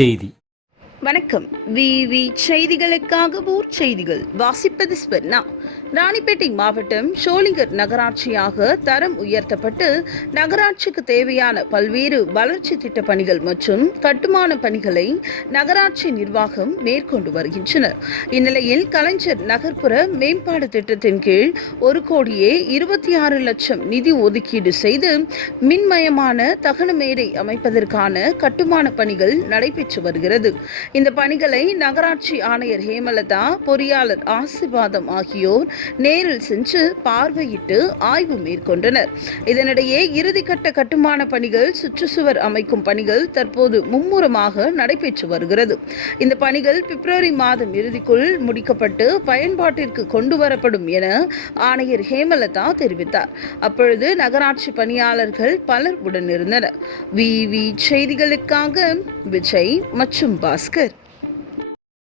செய்தி வணக்கம். விவி செய்திகளுக்காக ஊர் செய்திகள். வாசிப்பது ஸ்வர்ணா. ராணிப்பேட்டை மாவட்டம் ஷோலிங்கர் நகராட்சியாக தரம் உயர்த்தப்பட்டு நகராட்சிக்கு தேவையான பல்வேறு வளர்ச்சி திட்ட பணிகள் மற்றும் கட்டுமான பணிகளை நகராட்சி நிர்வாகம் மேற்கொண்டு வருகின்றனர். இந்நிலையில் கலைஞர் நகர்ப்புற மேம்பாடு திட்டத்தின் கீழ் ஒரு கோடியே இருபத்தி ஆறு லட்சம் நிதி ஒதுக்கீடு செய்து மின்மயமான தகன மேடை அமைப்பதற்கான கட்டுமான பணிகள் நடைபெற்று வருகிறது. இந்த பணிகளை நகராட்சி ஆணையர் ஹேமலதா பொறியாளர் ஆசிர்வாதம் ஆகியோர் நேரில் சென்று பார்வையிட்டு ஆய்வு மேற்கொண்டனர். இதனிடையே இறுதிக்கட்ட கட்டுமான பணிகள் சுற்றுச்சுவர் அமைக்கும் பணிகள் தற்போது மும்முரமாக நடைபெற்று வருகிறது. இந்த பணிகள் பிப்ரவரி மாதம் இறுதிக்குள் முடிக்கப்பட்டு பயன்பாட்டிற்கு கொண்டு வரப்படும் என ஆணையர் ஹேமலதா தெரிவித்தார். அப்பொழுது நகராட்சி பணியாளர்கள் பலர் உடனிருந்தனர். விவி செய்திகளுக்காக விஜய் மற்றும் பாஸ்கர்.